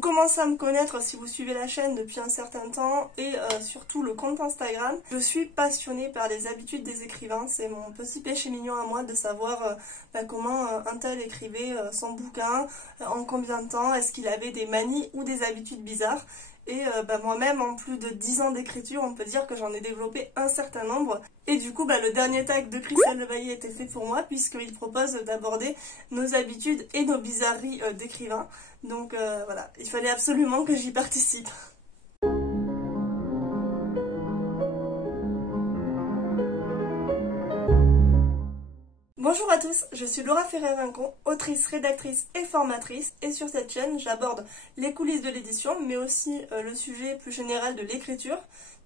Vous commencez à me connaître si vous suivez la chaîne depuis un certain temps et surtout le compte Instagram. Je suis passionnée par les habitudes des écrivains. C'est mon petit péché mignon à moi de savoir comment un tel écrivait son bouquin, en combien de temps, est-ce qu'il avait des manies ou des habitudes bizarres. Et moi-même, en plus de 10 ans d'écriture, on peut dire que j'en ai développé un certain nombre. Et du coup, le dernier tag de Christelle Levaillé était fait pour moi, puisqu'il propose d'aborder nos habitudes et nos bizarreries d'écrivains. Donc voilà, il fallait absolument que j'y participe. Bonjour à tous, je suis Laura Ferrer-Rincon, autrice, rédactrice et formatrice, et sur cette chaîne j'aborde les coulisses de l'édition mais aussi le sujet plus général de l'écriture.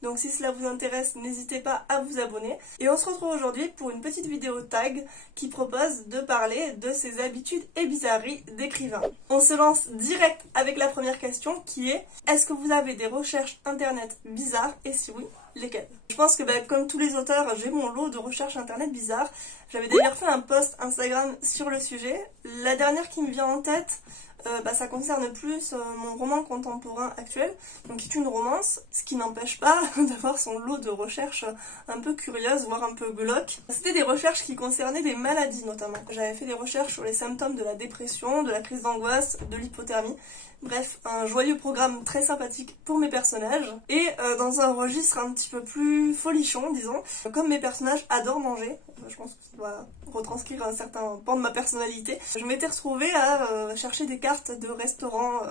Donc si cela vous intéresse, n'hésitez pas à vous abonner. Et on se retrouve aujourd'hui pour une petite vidéo tag qui propose de parler de ses habitudes et bizarreries d'écrivain. On se lance direct avec la première question qui est: est-ce que vous avez des recherches internet bizarres et si oui, lesquelles? Je pense que comme tous les auteurs, j'ai mon lot de recherches internet bizarres. J'avais d'ailleurs fait un post Instagram sur le sujet. La dernière qui me vient en tête, ça concerne plus mon roman contemporain actuel, donc qui est une romance, ce qui n'empêche pas d'avoir son lot de recherches un peu curieuses, voire un peu glauques. C'était des recherches qui concernaient des maladies notamment. J'avais fait des recherches sur les symptômes de la dépression, de la crise d'angoisse, de l'hypothermie. Bref, un joyeux programme très sympathique pour mes personnages. Et dans un registre un petit peu plus folichon, disons, comme mes personnages adorent manger, je pense que ça doit retranscrire un certain pan de ma personnalité, je m'étais retrouvée à chercher des cartes de restaurants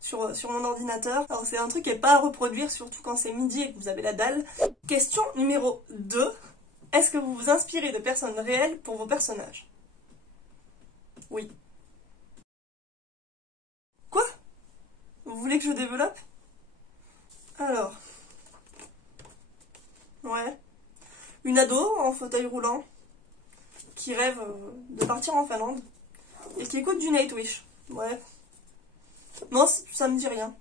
sur mon ordinateur. Alors c'est un truc qui n'est pas à reproduire, surtout quand c'est midi et que vous avez la dalle. Question numéro 2. Est-ce que vous vous inspirez de personnes réelles pour vos personnages? Oui. Quoi? Vous voulez que je développe? Alors. Ouais. Une ado en fauteuil roulant qui rêve de partir en Finlande et qui écoute du Nightwish. Ouais. Non, ça me dit rien.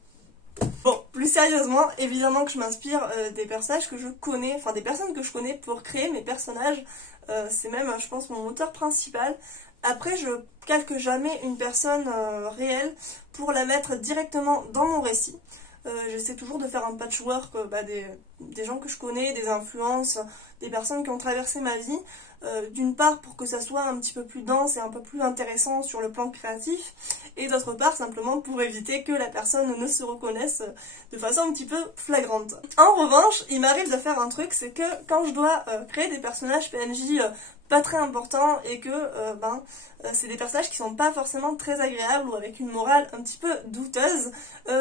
Bon, plus sérieusement, évidemment que je m'inspire des personnages que je connais, enfin des personnes que je connais pour créer mes personnages. C'est même, je pense, mon moteur principal. Après, je calque jamais une personne réelle pour la mettre directement dans mon récit. J'essaie toujours de faire un patchwork des gens que je connais, des influences, des personnes qui ont traversé ma vie. D'une part pour que ça soit un petit peu plus dense et un peu plus intéressant sur le plan créatif, et d'autre part simplement pour éviter que la personne ne se reconnaisse de façon un petit peu flagrante. En revanche, il m'arrive de faire un truc, c'est que quand je dois créer des personnages PNJ pas très importants et que c'est des personnages qui sont pas forcément très agréables ou avec une morale un petit peu douteuse,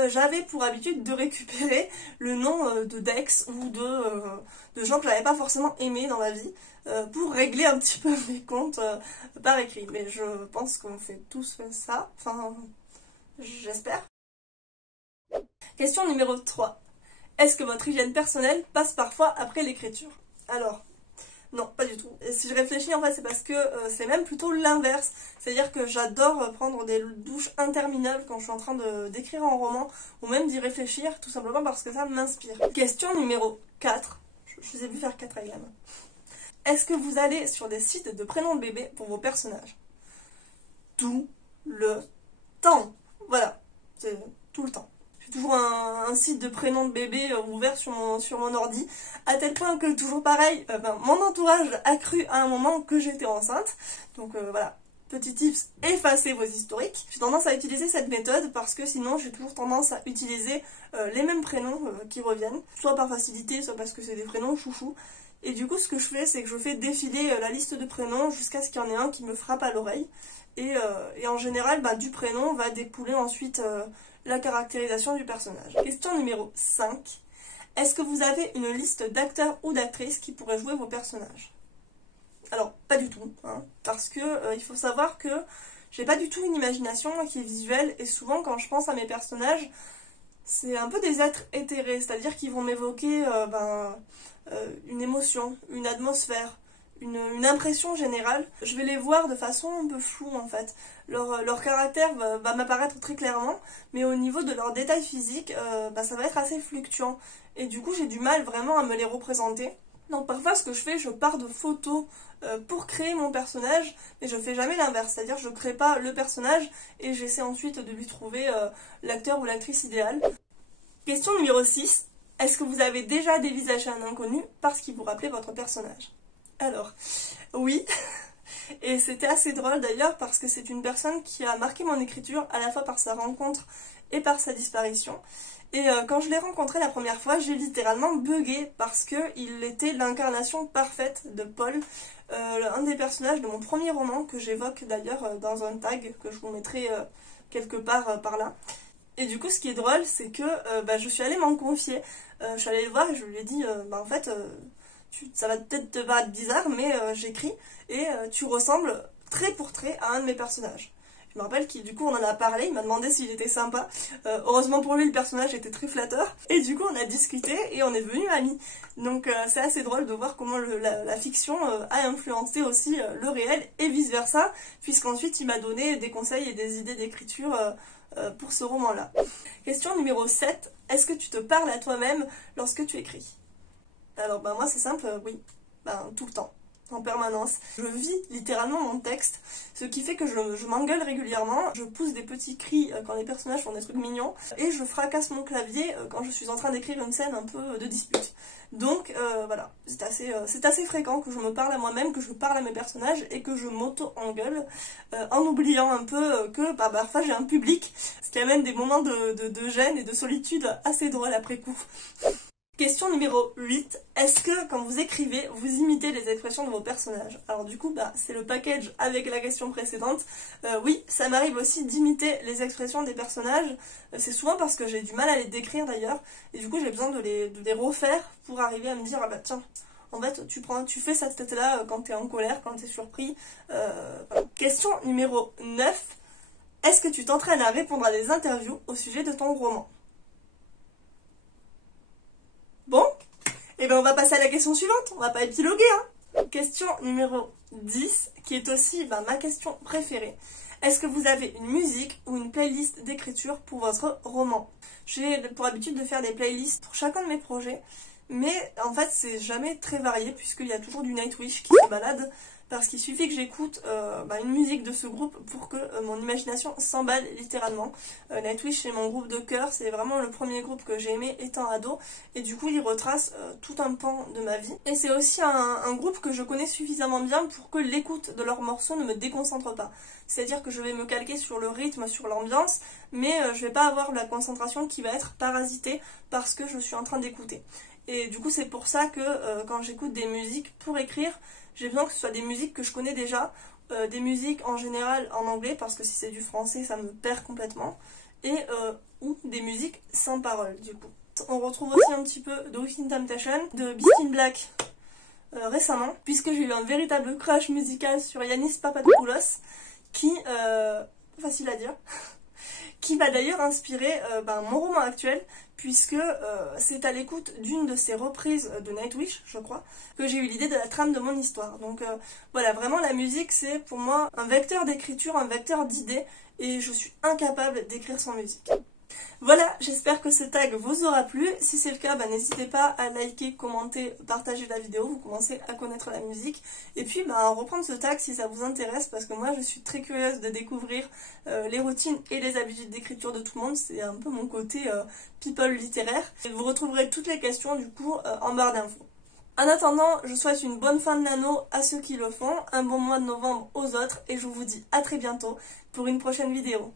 j'avais pour habitude de récupérer le nom de Dex ou de gens que j'avais pas forcément aimés dans ma vie pour régler un petit peu mes comptes par écrit. Mais je pense qu'on fait tous ça, enfin j'espère. Question numéro 3. Est-ce que votre hygiène personnelle passe parfois après l'écriture? Alors, non, pas du tout. Et si je réfléchis, en fait, c'est parce que c'est même plutôt l'inverse. C'est-à-dire que j'adore prendre des douches interminables quand je suis en train d'écrire un roman, ou même d'y réfléchir, tout simplement parce que ça m'inspire. Question numéro 4. Je vous ai vu faire 4 avec la main. Est-ce que vous allez sur des sites de prénoms de bébé pour vos personnages? Tout le temps. Voilà, c'est tout le temps. J'ai toujours un site de prénom de bébé ouvert sur mon ordi, à tel point que, toujours pareil, mon entourage a cru à un moment que j'étais enceinte. Donc voilà, petit tips, effacez vos historiques. J'ai tendance à utiliser cette méthode parce que sinon j'ai toujours tendance à utiliser les mêmes prénoms qui reviennent, soit par facilité, soit parce que c'est des prénoms chouchous. Et du coup, ce que je fais, c'est que je fais défiler la liste de prénoms jusqu'à ce qu'il y en ait un qui me frappe à l'oreille. Et en général, du prénom va dépouler ensuite la caractérisation du personnage. Question numéro 5. Est-ce que vous avez une liste d'acteurs ou d'actrices qui pourraient jouer vos personnages? Alors, pas du tout, hein, parce que il faut savoir que j'ai pas du tout une imagination qui est visuelle, et souvent quand je pense à mes personnages, c'est un peu des êtres éthérés, c'est-à-dire qu'ils vont m'évoquer une émotion, une atmosphère, une impression générale. Je vais les voir de façon un peu floue en fait. Leur caractère va m'apparaître très clairement, mais au niveau de leurs détails physiques, ça va être assez fluctuant. Et du coup j'ai du mal vraiment à me les représenter. Donc parfois ce que je fais, je pars de photos pour créer mon personnage, mais je fais jamais l'inverse, c'est-à-dire je crée pas le personnage et j'essaie ensuite de lui trouver l'acteur ou l'actrice idéale. Question numéro 6. Est-ce que vous avez déjà dévisagé un inconnu parce qu'il vous rappelait votre personnage? Alors, oui, et c'était assez drôle d'ailleurs parce que c'est une personne qui a marqué mon écriture à la fois par sa rencontre et par sa disparition. Et quand je l'ai rencontré la première fois, j'ai littéralement bugué parce qu'il était l'incarnation parfaite de Paul, un des personnages de mon premier roman que j'évoque d'ailleurs dans un tag que je vous mettrai quelque part par là. Et du coup, ce qui est drôle, c'est que je suis allée m'en confier. Je suis allée le voir et je lui ai dit, en fait, ça va peut-être te paraître bizarre, mais j'écris et tu ressembles trait pour trait à un de mes personnages. Je me rappelle qu'il, du coup, on en a parlé, il m'a demandé s'il était sympa. Heureusement pour lui, le personnage était très flatteur. Et du coup, on a discuté et on est devenus amis. Donc c'est assez drôle de voir comment la fiction a influencé aussi le réel et vice-versa, puisqu'ensuite il m'a donné des conseils et des idées d'écriture pour ce roman-là. Question numéro 7. Est-ce que tu te parles à toi-même lorsque tu écris? Alors moi c'est simple, oui. Tout le temps. En permanence. Je vis littéralement mon texte, ce qui fait que je m'engueule régulièrement, je pousse des petits cris quand les personnages font des trucs mignons, et je fracasse mon clavier quand je suis en train d'écrire une scène un peu de dispute. Donc voilà, c'est assez fréquent que je me parle à moi-même, que je parle à mes personnages et que je m'auto-engueule, en oubliant un peu que parfois j'ai un public, ce qui amène des moments de gêne et de solitude assez drôles après coup. Question numéro 8. Est-ce que quand vous écrivez, vous imitez les expressions de vos personnages? Alors du coup, c'est le package avec la question précédente. Oui, ça m'arrive aussi d'imiter les expressions des personnages. C'est souvent parce que j'ai du mal à les décrire d'ailleurs. Et du coup, j'ai besoin de les refaire pour arriver à me dire, tiens, en fait, tu fais cette tête-là quand t'es en colère, quand t'es surpris. Voilà. Question numéro 9. Est-ce que tu t'entraînes à répondre à des interviews au sujet de ton roman? Bon, et on va passer à la question suivante, on va pas épiloguer, hein. Question numéro 10, qui est aussi ma question préférée. Est-ce que vous avez une musique ou une playlist d'écriture pour votre roman? J'ai pour habitude de faire des playlists pour chacun de mes projets, mais en fait c'est jamais très varié puisqu'il y a toujours du Nightwish qui se balade, parce qu'il suffit que j'écoute une musique de ce groupe pour que mon imagination s'emballe littéralement. Nightwish c'est mon groupe de cœur, c'est vraiment le premier groupe que j'ai aimé étant ado, et du coup il retrace tout un pan de ma vie. Et c'est aussi un groupe que je connais suffisamment bien pour que l'écoute de leurs morceaux ne me déconcentre pas. C'est-à-dire que je vais me calquer sur le rythme, sur l'ambiance, mais je vais pas avoir la concentration qui va être parasitée parce que je suis en train d'écouter. Et du coup c'est pour ça que quand j'écoute des musiques pour écrire, j'ai besoin que ce soit des musiques que je connais déjà, des musiques en général en anglais, parce que si c'est du français ça me perd complètement, et ou des musiques sans parole du coup. On retrouve aussi un petit peu de Within Temptation, de Beast in Black récemment, puisque j'ai eu un véritable crush musical sur Yannis Papadopoulos, qui, facile à dire, qui va d'ailleurs inspirer mon roman actuel, puisque c'est à l'écoute d'une de ces reprises de Nightwish, je crois, que j'ai eu l'idée de la trame de mon histoire. Donc voilà, vraiment la musique c'est pour moi un vecteur d'écriture, un vecteur d'idées, et je suis incapable d'écrire sans musique. Voilà, j'espère que ce tag vous aura plu. Si c'est le cas, n'hésitez pas à liker, commenter, partager la vidéo, vous commencez à connaître la musique. Et puis reprendre ce tag si ça vous intéresse, parce que moi je suis très curieuse de découvrir les routines et les habitudes d'écriture de tout le monde. C'est un peu mon côté people littéraire. Et vous retrouverez toutes les questions du coup en barre d'infos. En attendant, je souhaite une bonne fin de l'anneau à ceux qui le font, un bon mois de novembre aux autres, et je vous dis à très bientôt pour une prochaine vidéo.